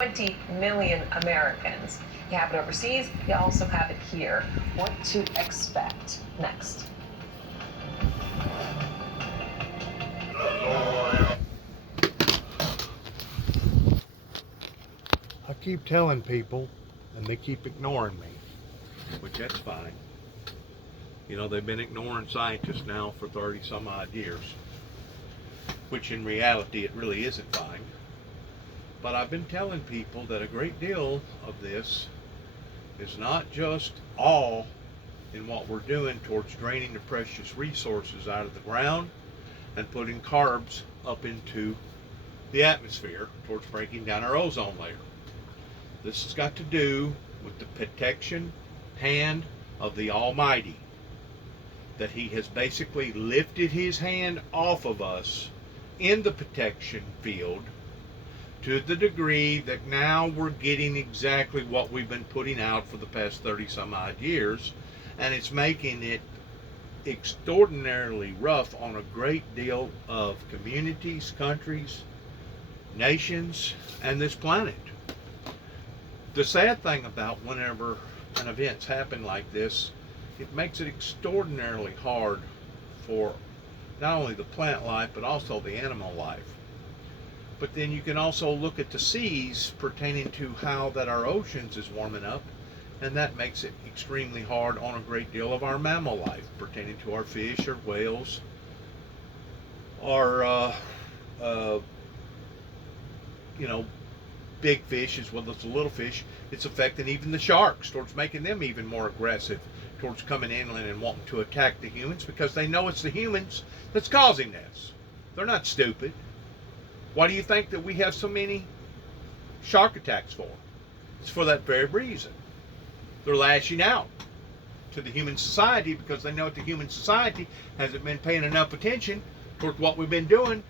20 million Americans. You have it overseas, you also have it here. What to expect next? I keep telling people, and they keep ignoring me, which that's fine. You know, they've been ignoring scientists now for 30 some odd years, which in reality it really isn't fine. But I've been telling people that a great deal of this is not just all in what we're doing towards draining the precious resources out of the ground and putting carbs up into the atmosphere towards breaking down our ozone layer. This has got to do with the protection hand of the Almighty, that He has basically lifted His hand off of us in the protection field to the degree that now we're getting exactly what we've been putting out for the past 30 some odd years, and it's making it extraordinarily rough on a great deal of communities, countries, nations, and this planet. The sad thing about whenever an events happen like this, it makes it extraordinarily hard for not only the plant life but also the animal life. But then you can also look at the seas pertaining to how that our oceans is warming up, and that makes it extremely hard on a great deal of our mammal life pertaining to our fish or whales, our big fish as well as the little fish. It's affecting even the sharks towards making them even more aggressive towards coming inland and wanting to attack the humans, because they know it's the humans that's causing this. They're not stupid. Why do you think that we have so many shark attacks for? It's for that very reason. They're lashing out to the human society because they know that the human society hasn't been paying enough attention towards what we've been doing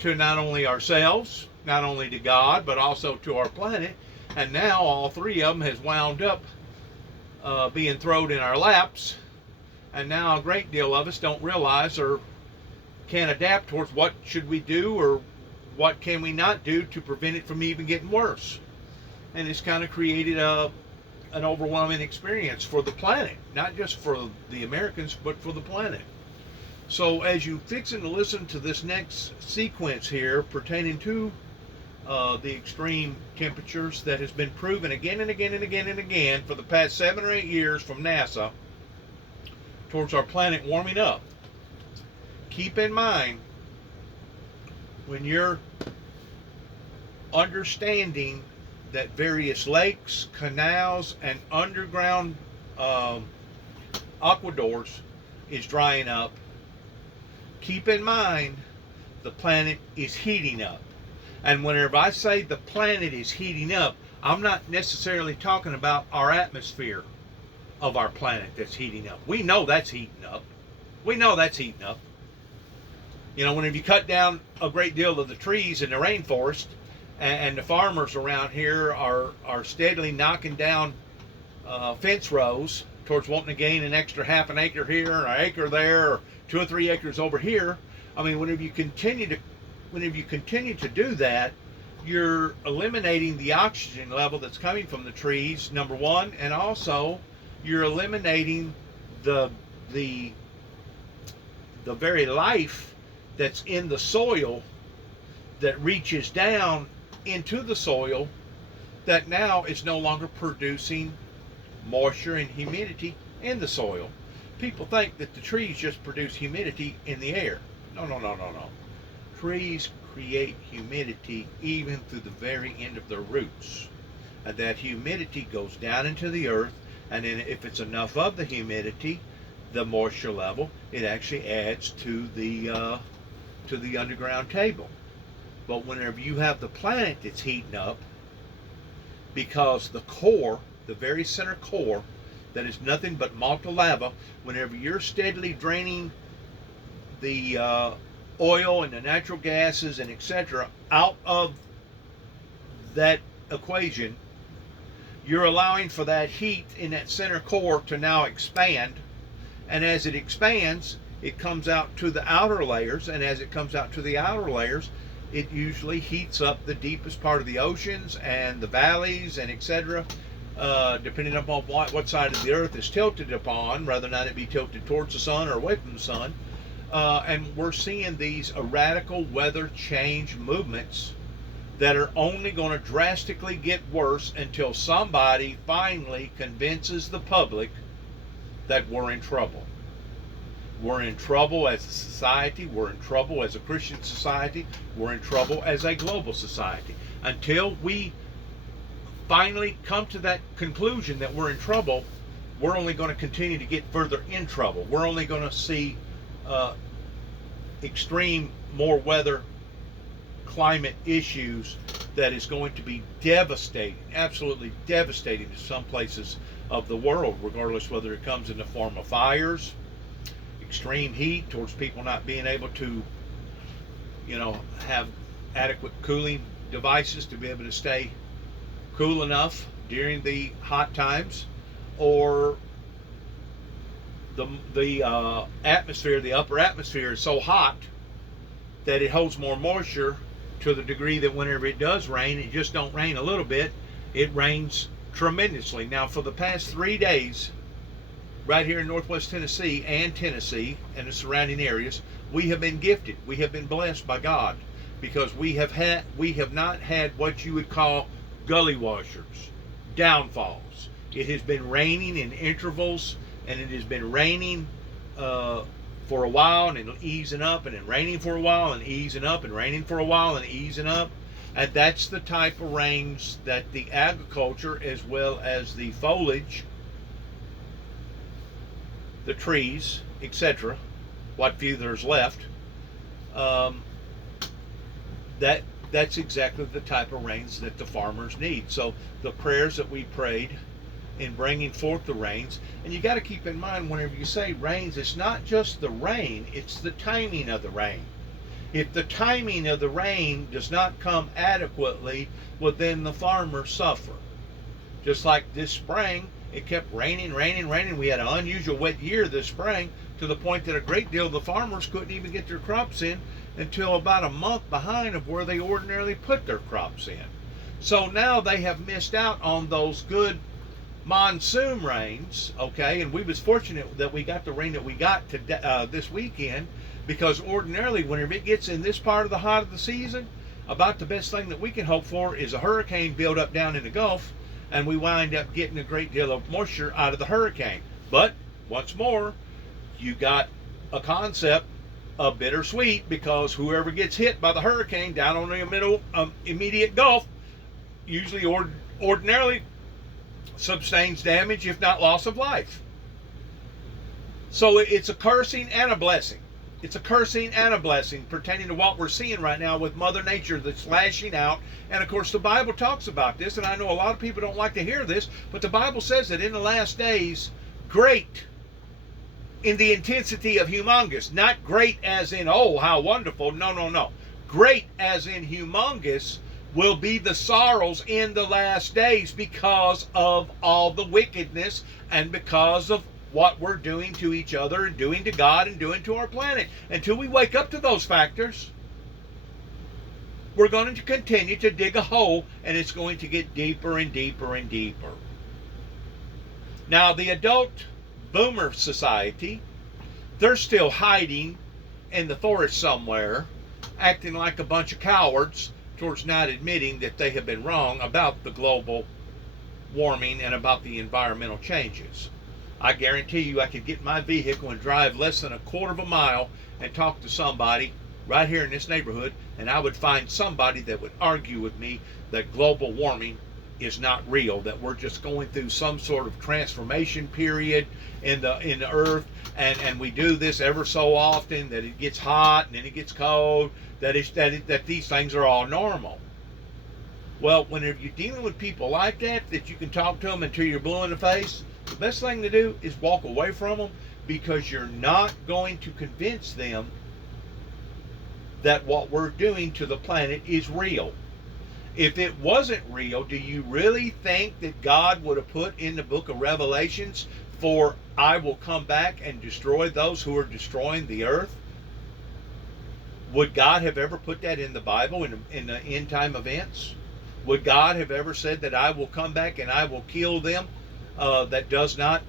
to not only ourselves, not only to God, but also to our planet. And now all three of them has wound up being thrown in our laps. And now a great deal of us don't realize or can't adapt towards what should we do or what can we not do to prevent it from even getting worse. And it's kind of created an overwhelming experience for the planet, not just for the Americans, but for the planet. So as you fixing to listen to this next sequence here pertaining to the extreme temperatures that has been proven again and again and again and again for the past 7 or 8 years from NASA towards our planet warming up, keep in mind, when you're understanding that various lakes, canals, and underground aqueducts is drying up, keep in mind the planet is heating up. And whenever I say the planet is heating up, I'm not necessarily talking about our atmosphere of our planet that's heating up. We know that's heating up. We know that's heating up. You know, whenever you cut down a great deal of the trees in the rainforest, and the farmers around here are steadily knocking down fence rows towards wanting to gain an extra half an acre here, or an acre there, or 2 or 3 acres over here. I mean, whenever you continue to do that, you're eliminating the oxygen level that's coming from the trees, number one, and also you're eliminating the very life that's in the soil that reaches down into the soil that now is no longer producing moisture and humidity in the soil. People think that the trees just produce humidity in the air. No. Trees create humidity even through the very end of their roots. And that humidity goes down into the earth, and then if it's enough of the humidity, the moisture level, it actually adds to the underground table. But whenever you have the planet that's heating up, because the core, the very center core, that is nothing but molten lava, whenever you're steadily draining the oil and the natural gases and etc. out of that equation, you're allowing for that heat in that center core to now expand. And as it expands, it comes out to the outer layers, and as it comes out to the outer layers, it usually heats up the deepest part of the oceans and the valleys and etc. Depending upon what side of the earth is tilted upon, rather than it be tilted towards the sun or away from the sun. And we're seeing these radical weather change movements that are only going to drastically get worse until somebody finally convinces the public that we're in trouble. We're in trouble as a society. We're in trouble as a Christian society. We're in trouble as a global society. Until we finally come to that conclusion that we're in trouble, we're only going to continue to get further in trouble. We're only going to see extreme, more weather, climate issues that is going to be devastating, absolutely devastating to some places of the world, regardless whether it comes in the form of fires, extreme heat towards people not being able to, have adequate cooling devices to be able to stay cool enough during the hot times, or the atmosphere, the upper atmosphere is so hot that it holds more moisture to the degree that whenever it does rain, it just don't rain a little bit, it rains tremendously. Now, for the past 3 days, right here in Northwest Tennessee and the surrounding areas, we have been gifted. We have been blessed by God, because we have not had what you would call gully washers, downfalls. It has been raining in intervals, and it has been raining for a while and then easing up, and then raining for a while and easing up, and raining for a while and easing up. And that's the type of rains that the agriculture, as well as the foliage, the trees, etc., what few there's left, that's exactly the type of rains that the farmers need. So the prayers that we prayed in bringing forth the rains, and you got to keep in mind, whenever you say rains, it's not just the rain, it's the timing of the rain. If the timing of the rain does not come adequately, well, then the farmers suffer. Just like this spring, it kept raining. We had an unusual wet year this spring, to the point that a great deal of the farmers couldn't even get their crops in until about a month behind of where they ordinarily put their crops in. So now they have missed out on those good monsoon rains, okay? And we was fortunate that we got the rain that we got today, this weekend, because ordinarily whenever it gets in this part of the heart of the season, about the best thing that we can hope for is a hurricane build up down in the Gulf, and we wind up getting a great deal of moisture out of the hurricane. But once more, you got a concept of bittersweet, because whoever gets hit by the hurricane down on the immediate Gulf usually ordinarily sustains damage, if not loss of life. So it's a cursing and a blessing. It's a cursing and a blessing pertaining to what we're seeing right now with Mother Nature that's lashing out. And of course the Bible talks about this, and I know a lot of people don't like to hear this, but the Bible says that in the last days, great in the intensity of humongous, not great as in, oh, how wonderful. No. Great as in humongous will be the sorrows in the last days, because of all the wickedness and because of what we're doing to each other and doing to God and doing to our planet. Until we wake up to those factors, we're going to continue to dig a hole, and it's going to get deeper and deeper and deeper. Now, the adult boomer society, they're still hiding in the forest somewhere, acting like a bunch of cowards towards not admitting that they have been wrong about the global warming and about the environmental changes. I guarantee you I could get in my vehicle and drive less than a quarter of a mile and talk to somebody right here in this neighborhood, and I would find somebody that would argue with me that global warming is not real, that we're just going through some sort of transformation period in the earth, and we do this ever so often, that it gets hot and then it gets cold, that these things are all normal. Well, whenever you're dealing with people like that you can talk to them until you're blue in the face, the best thing to do is walk away from them, because you're not going to convince them that what we're doing to the planet is real. If it wasn't real, do you really think that God would have put in the book of Revelations, for I will come back and destroy those who are destroying the earth? Would God have ever put that in the Bible in the end time events? Would God have ever said that I will come back and I will kill them that does not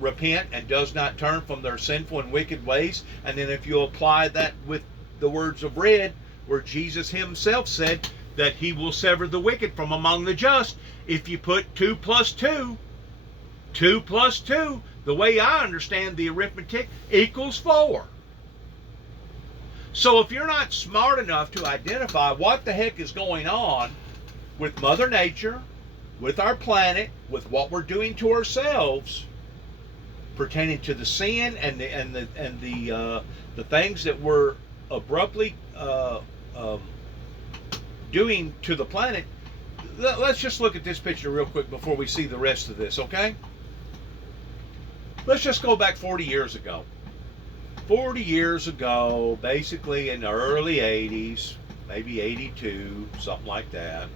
repent and does not turn from their sinful and wicked ways? And then if you apply that with the words of Red, where Jesus himself said that he will sever the wicked from among the just, if you put 2 plus 2, 2 plus 2, the way I understand the arithmetic, equals 4. So if you're not smart enough to identify what the heck is going on with Mother Nature, with our planet, with what we're doing to ourselves, pertaining to the sin and the things that we're abruptly doing to the planet, let's just look at this picture real quick before we see the rest of this, okay? Let's just go back 40 years ago. 40 years ago, basically in the early 80s, maybe 82, something like that.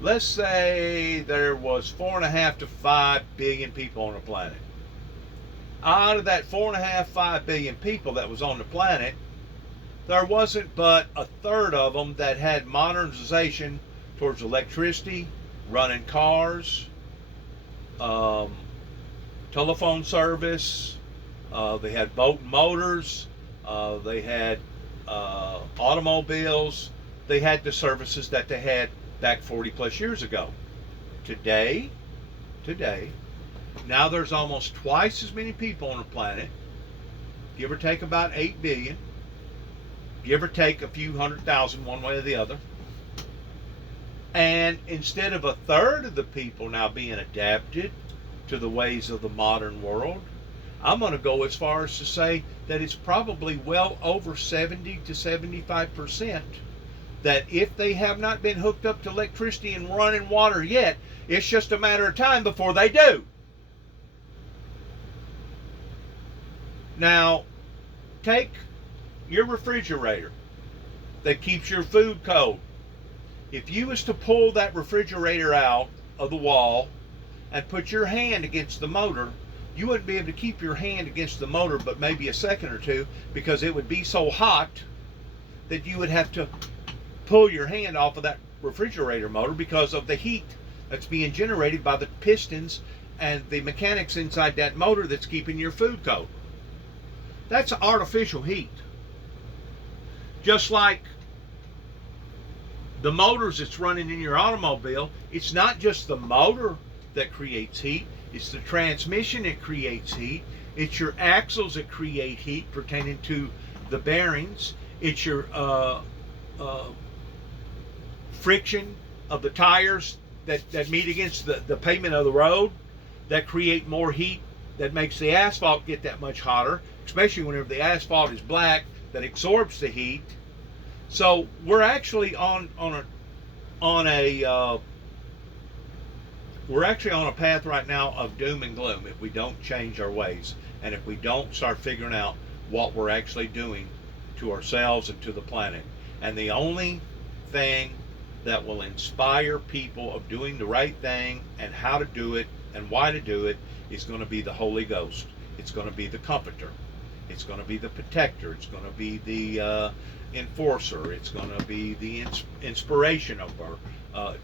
Let's say there was 4.5 to 5 billion people on the planet. Out of that 4.5, 5 billion people that was on the planet, there wasn't but a third of them that had modernization towards electricity, running cars, telephone service. They had boat and motors. They had automobiles. They had the services that they had back 40 plus years ago. Today, now there's almost twice as many people on the planet, give or take about 8 billion, give or take a few 100,000 one way or the other. And instead of a third of the people now being adapted to the ways of the modern world, I'm going to go as far as to say that it's probably well over 70 to 75% that if they have not been hooked up to electricity and running water yet, it's just a matter of time before they do. Now, take your refrigerator that keeps your food cold. If you was to pull that refrigerator out of the wall and put your hand against the motor, you wouldn't be able to keep your hand against the motor but maybe a second or two, because it would be so hot that you would have to pull your hand off of that refrigerator motor because of the heat that's being generated by the pistons and the mechanics inside that motor that's keeping your food cold. That's artificial heat. Just like the motors that's running in your automobile, it's not just the motor that creates heat, it's the transmission that creates heat, it's your axles that create heat pertaining to the bearings, it's your friction of the tires that meet against the pavement of the road that create more heat, that makes the asphalt get that much hotter, especially whenever the asphalt is black, that absorbs the heat. So we're actually on a path right now of doom and gloom if we don't change our ways and if we don't start figuring out what we're actually doing to ourselves and to the planet. And the only thing that will inspire people of doing the right thing and how to do it and why to do it is going to be the Holy Ghost. It's going to be the Comforter. It's going to be the Protector. It's going to be the Enforcer. It's going to be the inspiration of our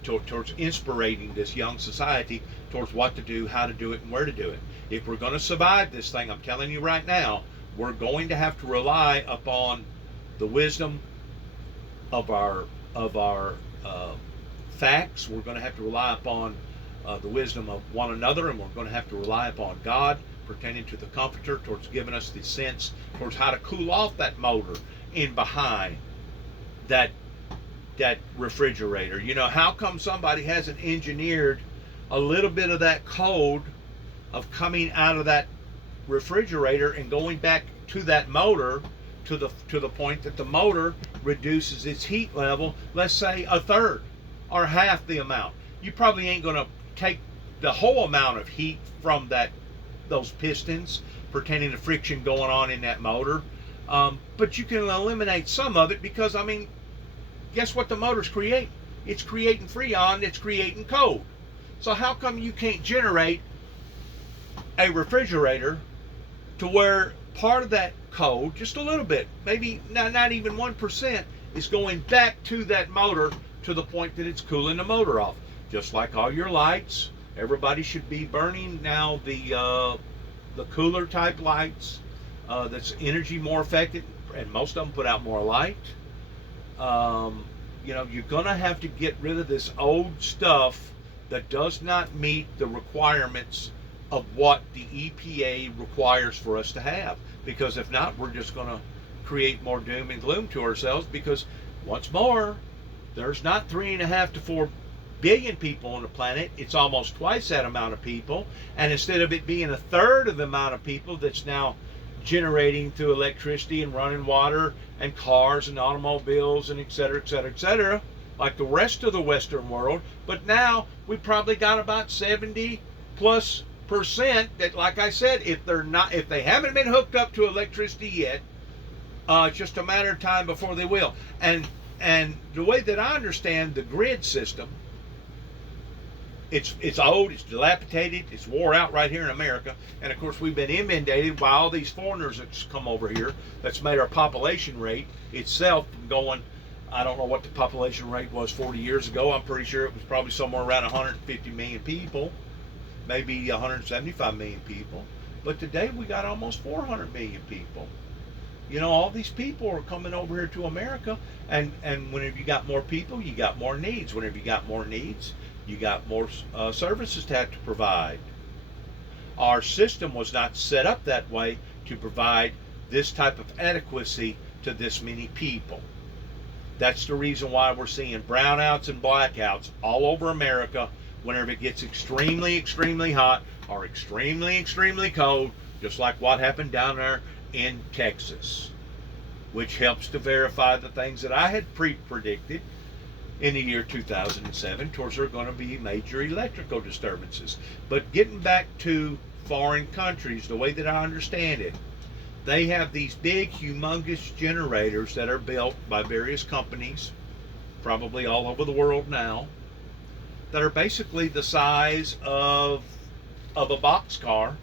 towards inspirating this young society towards what to do, how to do it, and where to do it. If we're going to survive this thing, I'm telling you right now, we're going to have to rely upon the wisdom of our facts. We're going to have to rely upon the wisdom of one another, and we're going to have to rely upon God pertaining to the Comforter towards giving us the sense towards how to cool off that motor in behind that refrigerator. You know, how come somebody hasn't engineered a little bit of that code of coming out of that refrigerator and going back to that motor to the point that the motor reduces its heat level, let's say a third or half the amount. You probably ain't going to take the whole amount of heat from those pistons pertaining to friction going on in that motor, but you can eliminate some of it, because I mean, guess what the motor's creating? It's creating Freon, it's creating cold. So how come you can't generate a refrigerator to where part of that cold, just a little bit, maybe not even 1%, is going back to that motor to the point that it's cooling the motor off. Just like all your lights, everybody should be burning now the cooler type lights that's energy more effective, and most of them put out more light. You're gonna have to get rid of this old stuff that does not meet the requirements of what the EPA requires for us to have. Because if not, we're just gonna create more doom and gloom to ourselves. Because once more, there's not 3.5 to 4 billion people on the planet. It's almost twice that amount of people. And instead of it being a third of the amount of people that's now generating through electricity and running water and cars and automobiles and et cetera, et cetera, et cetera, like the rest of the Western world, but now we probably got about 70+% that, like I said, if they haven't been hooked up to electricity yet, it's just a matter of time before they will. And the way that I understand the grid system, it's old, it's dilapidated, it's wore out right here in America, and of course we've been inundated by all these foreigners that's come over here. That's made our population rate itself going. I don't know what the population rate was 40 years ago. I'm pretty sure it was probably somewhere around 150 million people, maybe 175 million people. But today we got almost 400 million people. All these people are coming over here to America, and whenever you got more people, you got more needs. Whenever you got more needs, you got more services to have to provide. Our system was not set up that way to provide this type of adequacy to this many people. That's the reason why we're seeing brownouts and blackouts all over America whenever it gets extremely, extremely hot or extremely, extremely cold, just like what happened down there in Texas, which helps to verify the things that I had predicted in the year 2007, towards there are going to be major electrical disturbances. But getting back to foreign countries, the way that I understand it, they have these big, humongous generators that are built by various companies, probably all over the world now, that are basically the size of a boxcar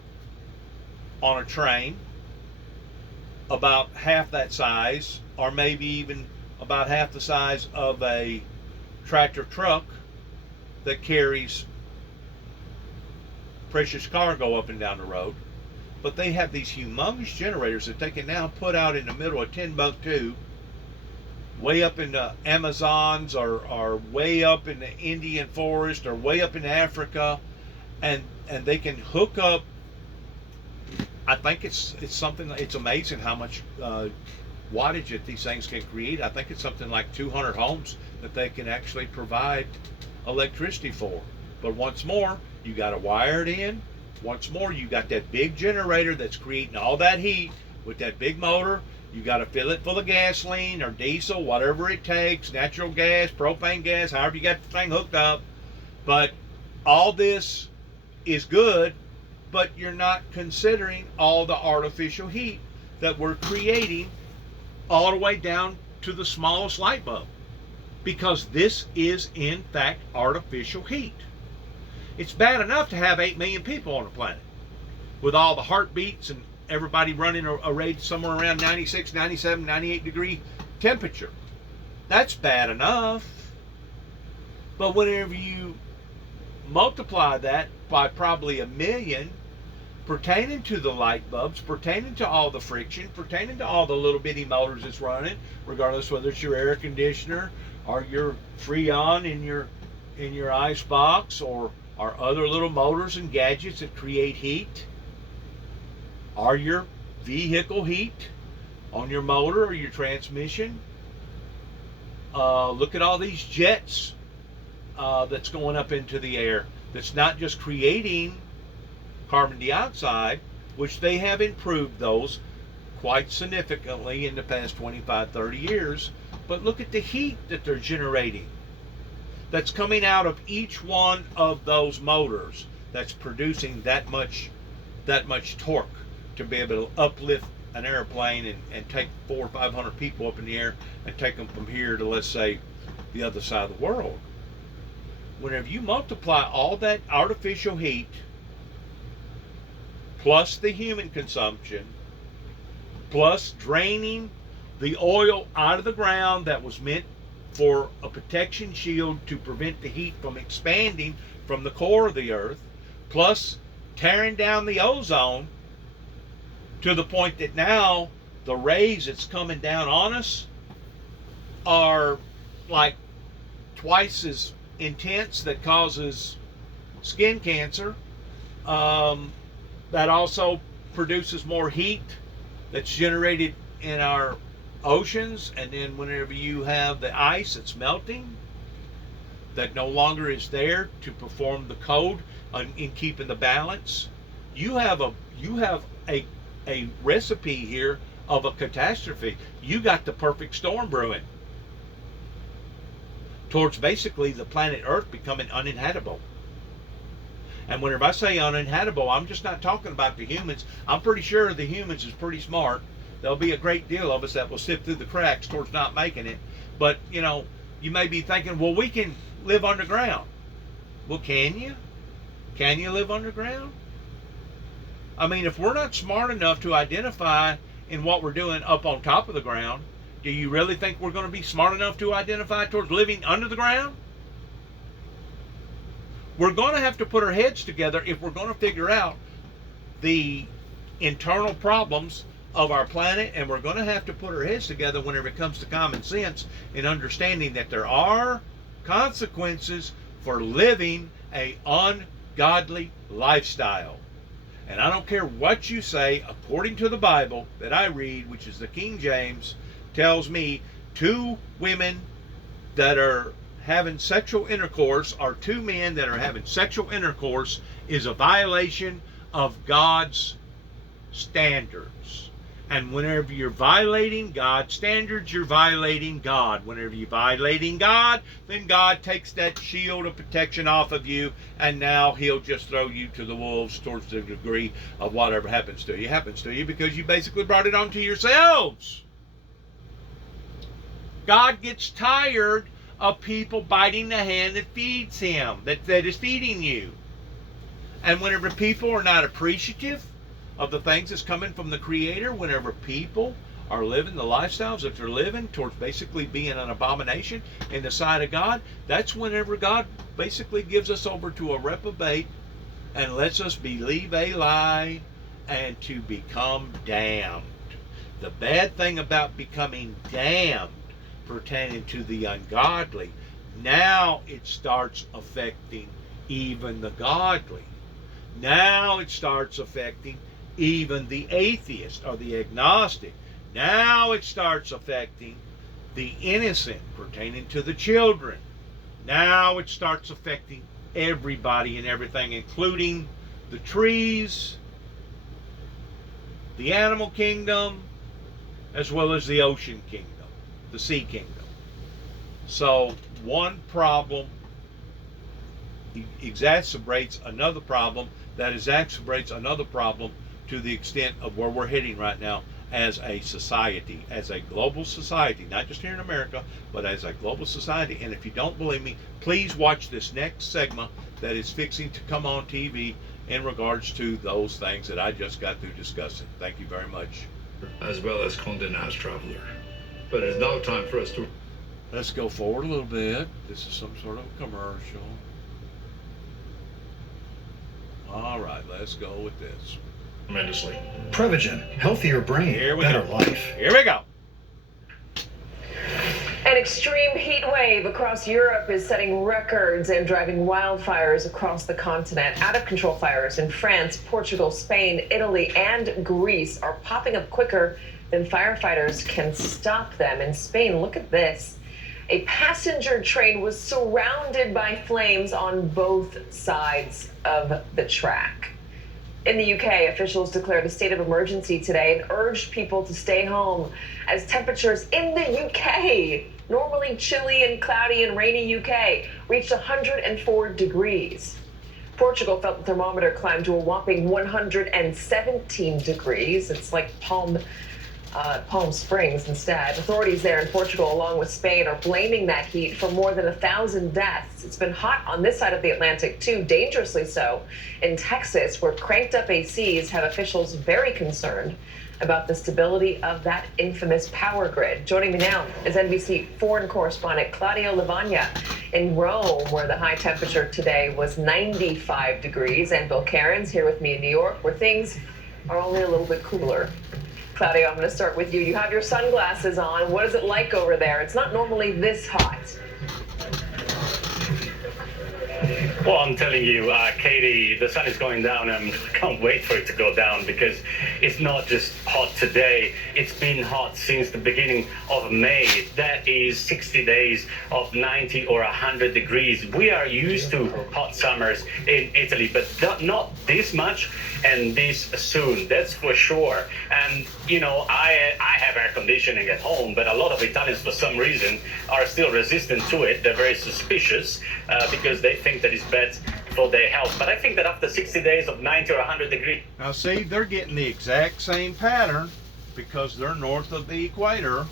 on a train, about half that size, or maybe even about half the size of a tractor truck that carries precious cargo up and down the road. But they have these humongous generators that they can now put out in the middle of Timbuktu, way up in the Amazons, or way up in the Indian forest, or way up in Africa, and they can hook up. I think it's something. It's amazing how much wattage that these things can create. I think it's something like 200 homes that they can actually provide electricity for. But once more, you got to wire it in. Once more, you got that big generator that's creating all that heat with that big motor. You got to fill it full of gasoline or diesel, whatever it takes, natural gas, propane gas, however you got the thing hooked up. But all this is good, but you're not considering all the artificial heat that we're creating all the way down to the smallest light bulb. Because this is, in fact, artificial heat. It's bad enough to have 8 million people on the planet with all the heartbeats and everybody running a rate somewhere around 96, 97, 98 degree temperature. That's bad enough. But whenever you multiply that by probably 1 million, pertaining to the light bulbs, pertaining to all the friction, pertaining to all the little bitty motors that's running, regardless whether it's your air conditioner or your Freon in your ice box, or other little motors and gadgets that create heat, or your vehicle heat on your motor or your transmission. Look at all these jets that's going up into the air. That's not just creating carbon dioxide, which they have improved those quite significantly in the past 25, 30 years. But look at the heat that they're generating that's coming out of each one of those motors that's producing that much torque to be able to uplift an airplane and take 400 or 500 people up in the air and take them from here to, let's say, the other side of the world. Whenever you multiply all that artificial heat plus the human consumption, plus draining the oil out of the ground that was meant for a protection shield to prevent the heat from expanding from the core of the earth, plus tearing down the ozone to the point that now the rays that's coming down on us are like twice as intense, that causes skin cancer. That also produces more heat that's generated in our oceans, and then whenever you have the ice that's melting, that no longer is there to perform the code in keeping the balance, you have a recipe here of a catastrophe. You got the perfect storm brewing towards basically the planet Earth becoming uninhabitable. And whenever I say uninhabitable, I'm just not talking about the humans. I'm pretty sure the humans is pretty smart. There'll be a great deal of us that will slip through the cracks towards not making it. But, you know, you may be thinking, well, we can live underground. Well, can you? Can you live underground? I mean, if we're not smart enough to identify in what we're doing up on top of the ground, do you really think we're going to be smart enough to identify towards living under the ground? We're going to have to put our heads together if we're going to figure out the internal problems of our planet, and we're going to have to put our heads together whenever it comes to common sense and understanding that there are consequences for living a ungodly lifestyle. And I don't care what you say, according to the Bible that I read, which is the King James, tells me 2 women that are having sexual intercourse, or 2 men that are having sexual intercourse, is a violation of God's standards. And whenever you're violating God's standards, you're violating God. Whenever you're violating God, then God takes that shield of protection off of you, and now he'll just throw you to the wolves towards the degree of whatever happens to you because you basically brought it onto yourselves. God gets tired of people biting the hand that feeds him, that is feeding you. And whenever people are not appreciative of the things that's coming from the Creator, whenever people are living the lifestyles that they're living towards basically being an abomination in the sight of God, that's whenever God basically gives us over to a reprobate and lets us believe a lie and to become damned. The bad thing about becoming damned pertaining to the ungodly, now it starts affecting even the godly. Now it starts affecting even the atheist or the agnostic. Now it starts affecting the innocent pertaining to the children. Now it starts affecting everybody and everything, including the trees, the animal kingdom, as well as the ocean kingdom, the sea kingdom. So one problem exacerbates another problem that exacerbates another problem to the extent of where we're heading right now as a society, as a global society, not just here in America, but as a global society. And if you don't believe me, please watch this next segment that is fixing to come on TV in regards to those things that I just got through discussing. Thank you very much. As well as Condé Nast Traveler. But it's now time for us to... Let's go forward a little bit. This is some sort of commercial. All right, let's go with this. Tremendously. Prevagen, healthier brain, better life. Here we go. An extreme heat wave across Europe is setting records and driving wildfires across the continent. Out of control fires in France, Portugal, Spain, Italy, and Greece are popping up quicker than firefighters can stop them. In Spain, look at this. A passenger train was surrounded by flames on both sides of the track. In the UK, officials declared a state of emergency today and urged people to stay home as temperatures in the UK, normally chilly and cloudy and rainy UK, reached 104 degrees. Portugal felt the thermometer climb to a whopping 117 degrees. It's like Palm Palm Springs instead. Authorities there in Portugal, along with Spain, are blaming that heat for more than 1,000 deaths. It's been hot on this side of the Atlantic, too, dangerously so. In Texas, where cranked up ACs have officials very concerned about the stability of that infamous power grid. Joining me now is NBC foreign correspondent Claudio Lavagna in Rome, where the high temperature today was 95 degrees, and Bill Cairns here with me in New York, where things are only a little bit cooler. Claudio, I'm going to start with you. You have your sunglasses on. What is it like over there? It's not normally this hot. Well, I'm telling you, Katie, the sun is going down and I can't wait for it to go down because it's not just hot today. It's been hot since the beginning of May. That is 60 days of 90 or 100 degrees. We are used to hot summers in Italy, but not this much and this soon, that's for sure. And, you know, I have air conditioning at home, but a lot of Italians, for some reason, are still resistant to it. They're very suspicious because they think that it's bad for their health. But I think that after 60 days of 90 or 100 degrees... Now see, they're getting the exact same pattern because they're north of the equator.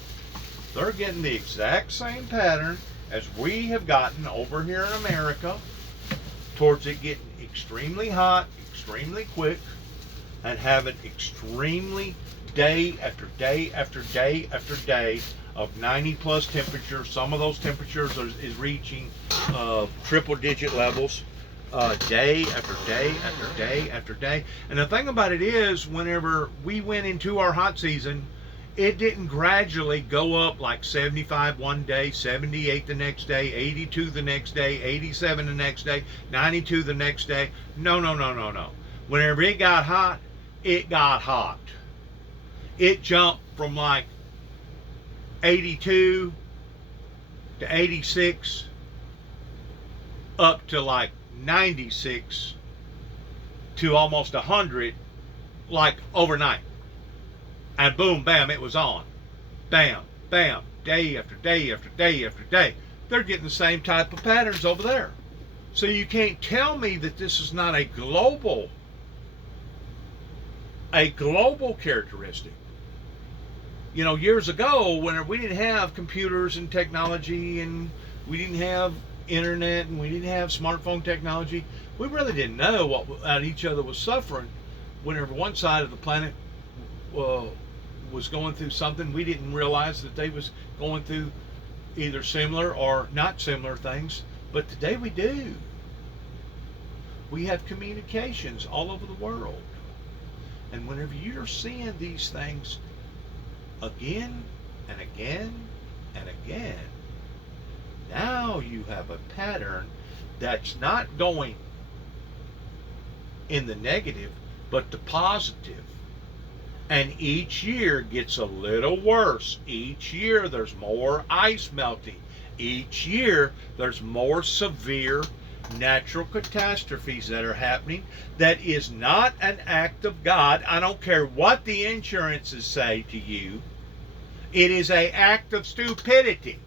They're getting the exact same pattern as we have gotten over here in America, towards it getting extremely hot, extremely quick, and having extremely day after day after day after day of 90 plus temperatures. Some of those temperatures is reaching triple digit levels day after day after day after day. And the thing about it is, whenever we went into our hot season, it didn't gradually go up like 75 one day, 78 the next day, 82 the next day, 87 the next day, 92 the next day. No. Whenever it got hot, it got hot. It jumped from like 82 to 86 up to like 96 to almost 100 like overnight. And boom, bam, it was on. Bam, bam, day after day after day after day. They're getting the same type of patterns over there. So you can't tell me that this is not a global characteristic. You know, years ago, when we didn't have computers and technology, and we didn't have internet, and we didn't have smartphone technology, we really didn't know what each other was suffering. Whenever one side of the planet was going through something, we didn't realize that they was going through either similar or not similar things. But today we do. We have communications all over the world. And whenever you're seeing these things again and again and again, now you have a pattern that's not going in the negative, but the positive. And each year gets a little worse. Each year there's more ice melting. Each year there's more severe natural catastrophes that are happening. That is not an act of God. I don't care what the insurances say to you. It is an act of stupidity.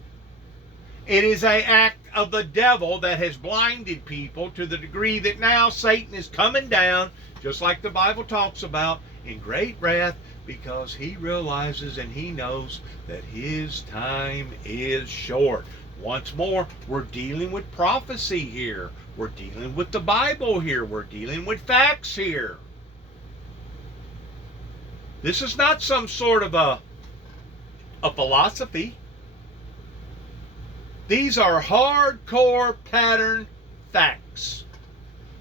It is an act of the devil that has blinded people to the degree that now Satan is coming down, just like the Bible talks about, in great wrath, because he realizes and he knows that his time is short. Once more, we're dealing with prophecy here. We're dealing with the Bible here. We're dealing with facts here. This is not some sort of a philosophy. These are hardcore pattern facts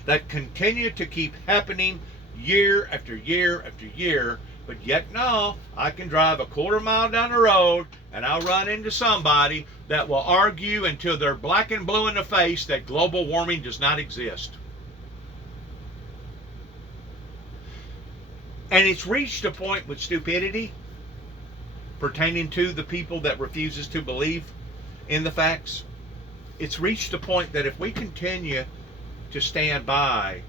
that continue to keep happening year after year after year. But yet now, I can drive a quarter mile down the road and I'll run into somebody that will argue until they're black and blue in the face that global warming does not exist. And it's reached a point with stupidity pertaining to the people that refuses to believe in the facts. It's reached a point that if we continue to stand by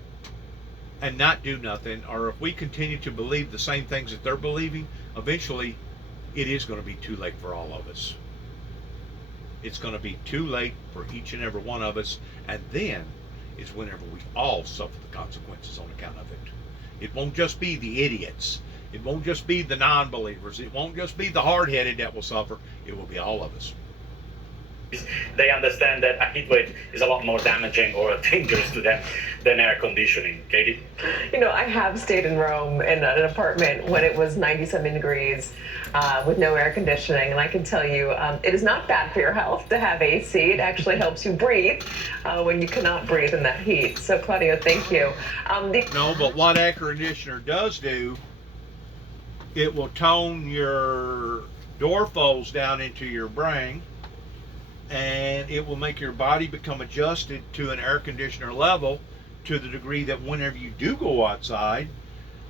and not do nothing, or if we continue to believe the same things that they're believing, eventually it is going to be too late for all of us. It's going to be too late for each and every one of us, and then is whenever we all suffer the consequences on account of it. It won't just be the idiots. It won't just be the non-believers. It won't just be the hard-headed that will suffer. It will be all of us. They understand that a heat wave is a lot more damaging or dangerous to them than air conditioning. Katie? You know, I have stayed in Rome in an apartment when it was 97 degrees with no air conditioning, and I can tell you it is not bad for your health to have AC. It actually helps you breathe when you cannot breathe in that heat. So, Claudio, thank you. No, but what air conditioner does do, it will tone your door folds down into your brain, and it will make your body become adjusted to an air conditioner level to the degree that whenever you do go outside,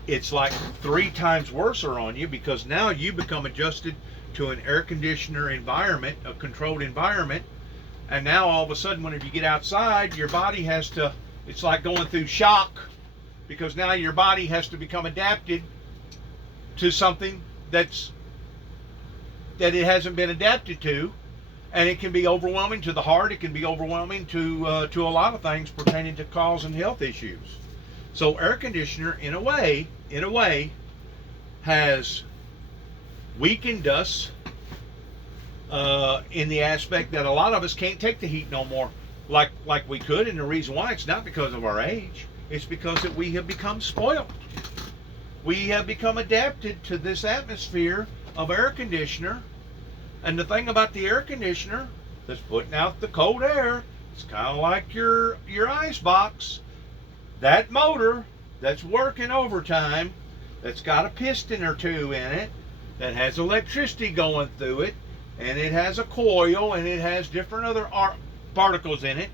it's like 3 times worse on you, because now you become adjusted to an air conditioner environment, a controlled environment, and now all of a sudden whenever you get outside, your body has to, it's like going through shock, because now your body has to become adapted to something that it hasn't been adapted to. And it can be overwhelming to the heart. It can be overwhelming to a lot of things pertaining to causing health issues. So air conditioner, in a way, has weakened us in the aspect that a lot of us can't take the heat no more like we could. And the reason why, it's not because of our age. It's because that we have become spoiled. We have become adapted to this atmosphere of air conditioner. And the thing about the air conditioner that's putting out the cold air, it's kind of like your ice box. That motor that's working overtime, that's got a piston or two in it, that has electricity going through it, and it has a coil, and it has different other particles in it,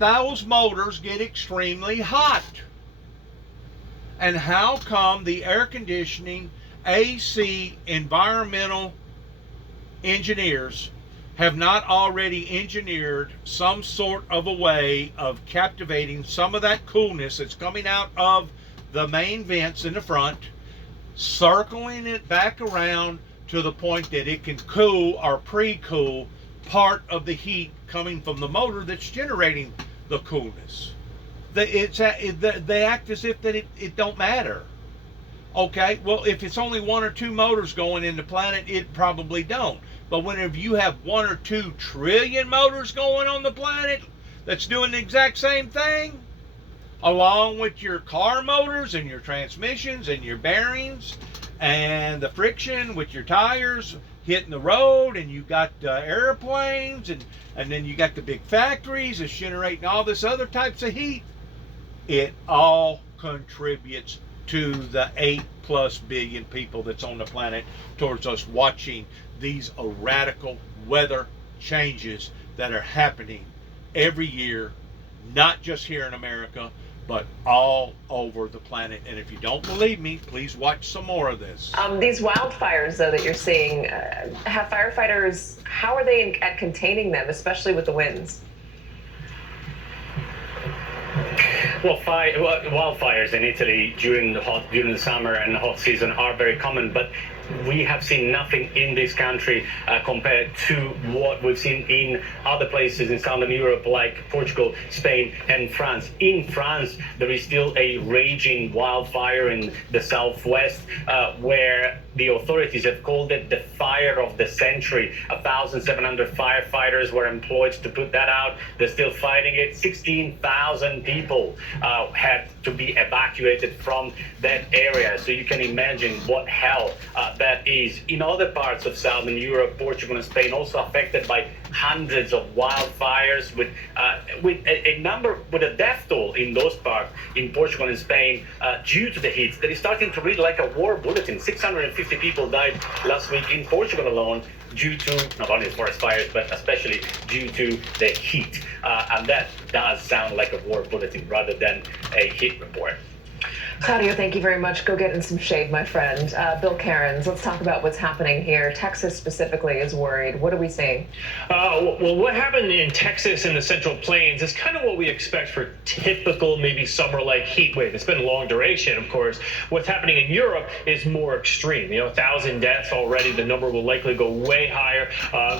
those motors get extremely hot. And how come the air conditioning, AC, environmental engineers have not already engineered some sort of a way of captivating some of that coolness that's coming out of the main vents in the front, circling it back around to the point that it can cool or pre-cool part of the heat coming from the motor that's generating the coolness? They act as if that it don't matter. Okay, well, if it's only 1 or 2 motors going in the planet, it probably don't. But whenever you have 1 or 2 trillion motors going on the planet that's doing the exact same thing, along with your car motors and your transmissions and your bearings and the friction with your tires hitting the road, and you got airplanes, and then you got the big factories that's generating all this other types of heat, it all contributes to the 8+ billion people that's on the planet towards us watching these radical weather changes that are happening every year, not just here in America, but all over the planet. And if you don't believe me, please watch some more of this. These wildfires, though, that you're seeing, have firefighters, how are they at containing them, especially with the winds? Well, wildfires in Italy during the summer and the hot season are very common, but we have seen nothing in this country compared to what we've seen in other places in Southern Europe, like Portugal, Spain, and France. In France, there is still a raging wildfire in the southwest, where the authorities have called it the fire of the century. 1,700 firefighters were employed to put that out. They're still fighting it. 16,000 people had to be evacuated from that area. So you can imagine what hell that is. In other parts of Southern Europe, Portugal and Spain, also affected by hundreds of wildfires, with a death toll in those parts in Portugal and Spain due to the heat that is starting to read like a war bulletin. 650 people died last week in Portugal alone due to not only forest fires, but especially due to the heat. And that does sound like a war bulletin rather than a heat report. Claudio, thank you very much. Go get in some shade, my friend. Bill Cairns, let's talk about what's happening here. Texas specifically is worried. What are we seeing? Well, what happened in Texas and the Central Plains is kind of what we expect for typical, maybe summer-like heat wave. It's been long duration, of course. What's happening in Europe is more extreme. 1,000 deaths already. The number will likely go way higher.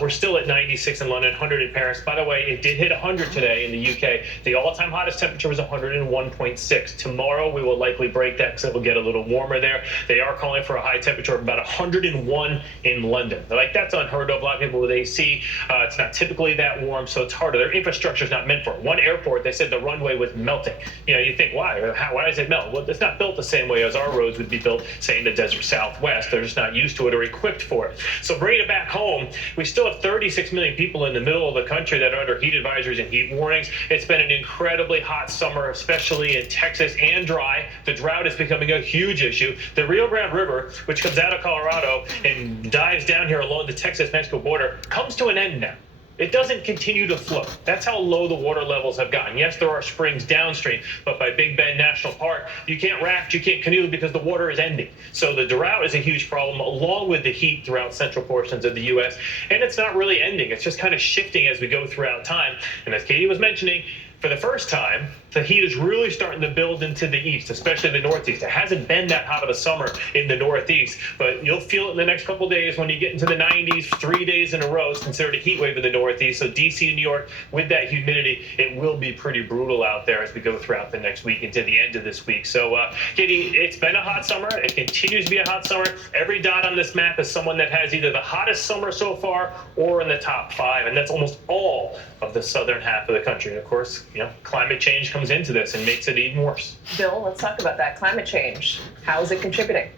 We're still at 96 in London, 100 in Paris. By the way, it did hit 100 today in the UK. The all-time hottest temperature was 101.6. Tomorrow, we will likely probably break that because it will get a little warmer there. They are calling for a high temperature of about 101 in London. They're like, that's unheard of. A lot of people with AC, it's not typically that warm, so it's harder. Their infrastructure is not meant for it. One airport, they said the runway was melting. You think, why? Why does it melt? Well, it's not built the same way as our roads would be built, say, in the desert Southwest. They're just not used to it or equipped for it. So bringing it back home, we still have 36 million people in the middle of the country that are under heat advisories and heat warnings. It's been an incredibly hot summer, especially in Texas, and dry. The drought is becoming a huge issue. The Rio Grande River, which comes out of Colorado and dives down here along the Texas-Mexico border, comes to an end now. It doesn't continue to flow. That's how low the water levels have gotten. Yes, there are springs downstream, but by Big Bend National Park, you can't raft, you can't canoe because the water is ending. So the drought is a huge problem, along with the heat throughout central portions of the U.S. And it's not really ending. It's just kind of shifting as we go throughout time. And as Katie was mentioning, for the first time, the heat is really starting to build into the east, especially the northeast. It hasn't been that hot of a summer in the northeast, but you'll feel it in the next couple of days when you get into the 90s, 3 days in a row. It's considered a heat wave in the northeast. So DC and New York, with that humidity, it will be pretty brutal out there as we go throughout the next week into the end of this week. So, Katie, it's been a hot summer. It continues to be a hot summer. Every dot on this map is someone that has either the hottest summer so far or in the top 5, and that's almost all of the southern half of the country. And of course, climate change comes into this and makes it even worse. Bill, let's talk about that. Climate change. How is it contributing?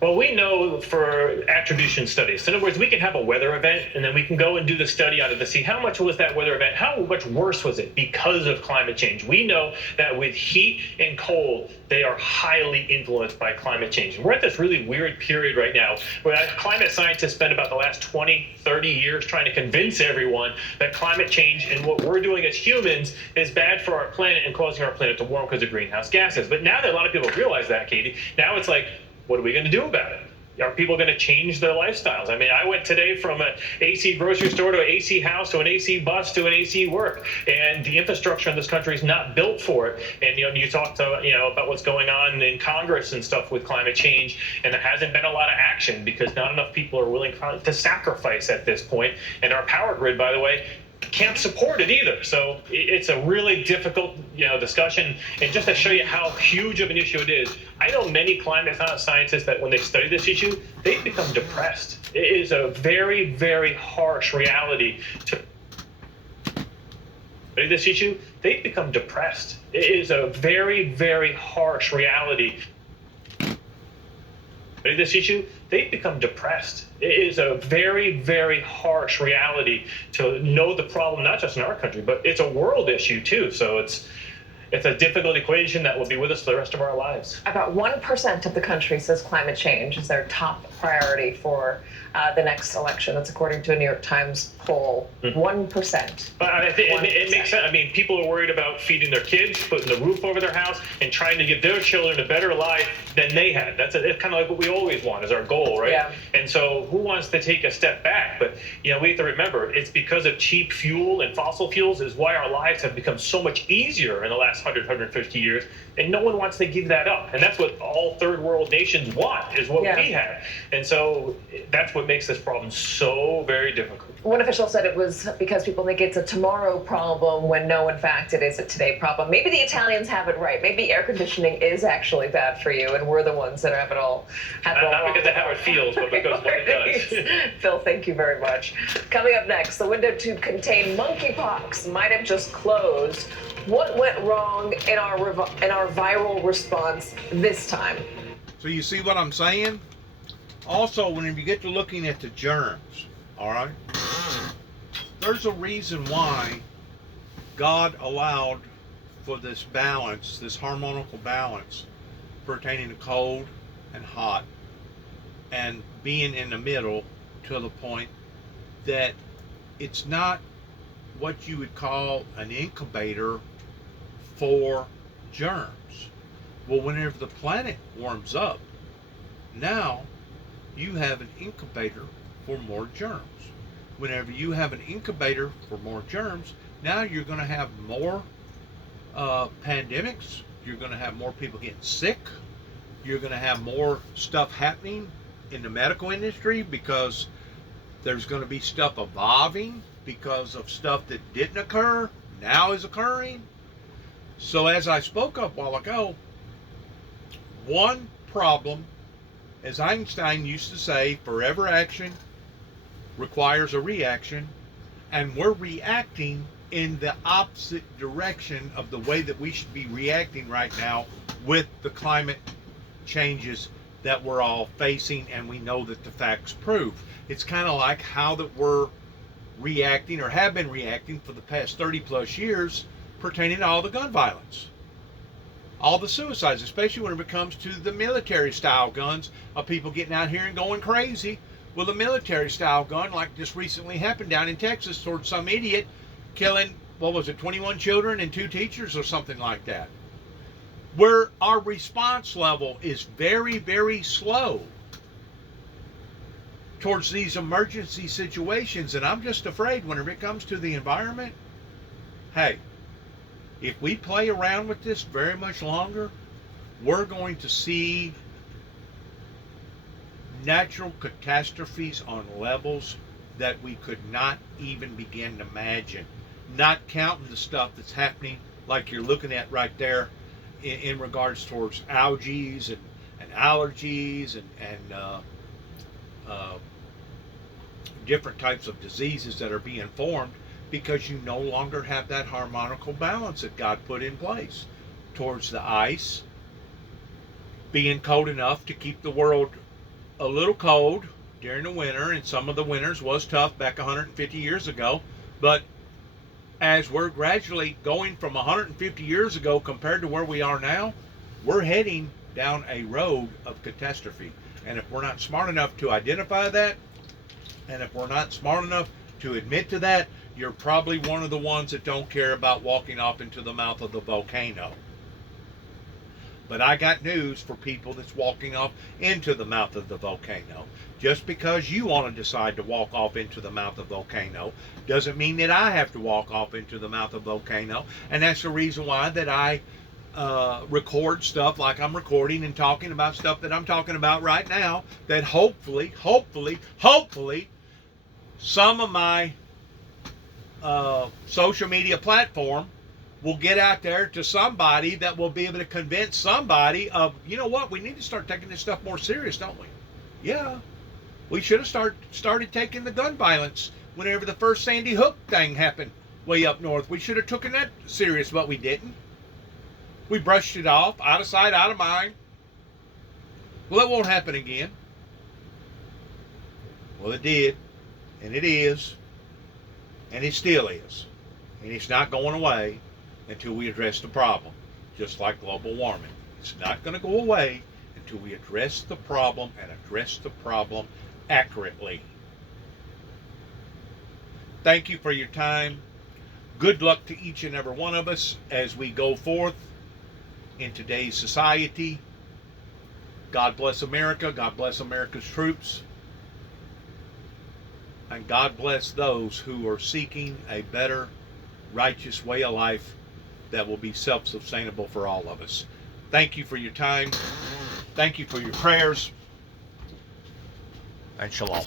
Well, we know for attribution studies. In other words, we can have a weather event, and then we can go and do the study on it to see how much was that weather event, how much worse was it because of climate change. We know that with heat and cold, they are highly influenced by climate change. And we're at this really weird period right now where climate scientists spend about the last 20, 30 years trying to convince everyone that climate change and what we're doing as humans is bad for our planet and causing our planet to warm because of greenhouse gases. But now that a lot of people realize that, Katie, now it's like, what are we going to do about it? Are people going to change their lifestyles? I mean, I went today from an AC grocery store to an AC house to an AC bus to an AC work, and the infrastructure in this country is not built for it. And you talked about what's going on in Congress and stuff with climate change, and there hasn't been a lot of action because not enough people are willing to sacrifice at this point. And our power grid, by the way, can't support it either. So it's a really difficult, discussion. And just to show you how huge of an issue it is, I know many climate scientists that when they study this issue, they become depressed. It is a very, very harsh reality to study this issue. They become depressed. It is a very, very harsh reality. This issue, they become depressed. It is a very, very harsh reality to know the problem, not just in our country, but it's a world issue too. So it's a difficult equation that will be with us for the rest of our lives. About 1% of the country says climate change is their top priority for the next election. That's according to a New York Times poll. 1%. But I think it makes sense. I mean, people are worried about feeding their kids, putting the roof over their house, and trying to give their children a better life than they had. It's kind of like what we always want is our goal, right? Yeah. And so who wants to take a step back? But, we have to remember, it's because of cheap fuel and fossil fuels is why our lives have become so much easier in the last 150 years, and no one wants to give that up. And that's what all third world nations want, is what we have. And so that's what makes this problem so very difficult. One official said it was because people think it's a tomorrow problem when no, in fact, it is a today problem. Maybe the Italians have it right. Maybe air conditioning is actually bad for you, and we're the ones that have it all. Not because of how it feels, but because of what it does. Phil, thank you very much. Coming up next, the window to contain monkeypox might have just closed. What went wrong in our viral response this time? So you see what I'm saying? Also, whenever you get to looking at the germs, all right, there's a reason why God allowed for this balance, this harmonical balance pertaining to cold and hot and being in the middle to the point that it's not what you would call an incubator for germs. Well, whenever the planet warms up, now you have an incubator for more germs. Whenever you have an incubator for more germs, now you're going to have more pandemics. You're going to have more people getting sick. You're going to have more stuff happening in the medical industry because there's going to be stuff evolving because of stuff that didn't occur now is occurring. So as I spoke up a while ago, one problem, as Einstein used to say, forever action requires a reaction, and we're reacting in the opposite direction of the way that we should be reacting right now with the climate changes that we're all facing, and we know that the facts prove. It's kind of like how that we're reacting or have been reacting for the past 30 plus years pertaining to all the gun violence, all the suicides, especially when it comes to the military style guns, of people getting out here and going crazy with a military style gun, like just recently happened down in Texas towards some idiot killing, what was it, 21 children and 2 teachers or something like that. Where our response level is very, very slow towards these emergency situations. And I'm just afraid whenever it comes to the environment, hey, if we play around with this very much longer, we're going to see natural catastrophes on levels that we could not even begin to imagine. Not counting the stuff that's happening, like you're looking at right there, in regards towards algae and allergies and different types of diseases that are being formed, because you no longer have that harmonical balance that God put in place towards the ice being cold enough to keep the world a little cold during the winter, and some of the winters was tough back 150 years ago. But as we're gradually going from 150 years ago compared to where we are now, we're heading down a road of catastrophe. And if we're not smart enough to identify that, and if we're not smart enough to admit to that, you're probably one of the ones that don't care about walking off into the mouth of the volcano. But I got news for people that's walking off into the mouth of the volcano. Just because you want to decide to walk off into the mouth of the volcano doesn't mean that I have to walk off into the mouth of the volcano. And that's the reason why that I record stuff like I'm recording and talking about stuff that I'm talking about right now, that hopefully some of my social media platform will get out there to somebody that will be able to convince somebody of, you know what, we need to start taking this stuff more serious, don't we? Yeah, we should have started taking the gun violence whenever the first Sandy Hook thing happened way up north. We should have taken that serious, but we didn't. We brushed it off, out of sight, out of mind. Well, it won't happen again. Well, it did, and it is, and it still is, and it's not going away until we address the problem, just like global warming. It's not going to go away until we address the problem, and address the problem accurately. Thank you for your time. Good luck to each and every one of us as we go forth in today's society. God bless America. God bless America's troops. And God bless those who are seeking a better, righteous way of life that will be self-sustainable for all of us. Thank you for your time. Thank you for your prayers. And shalom.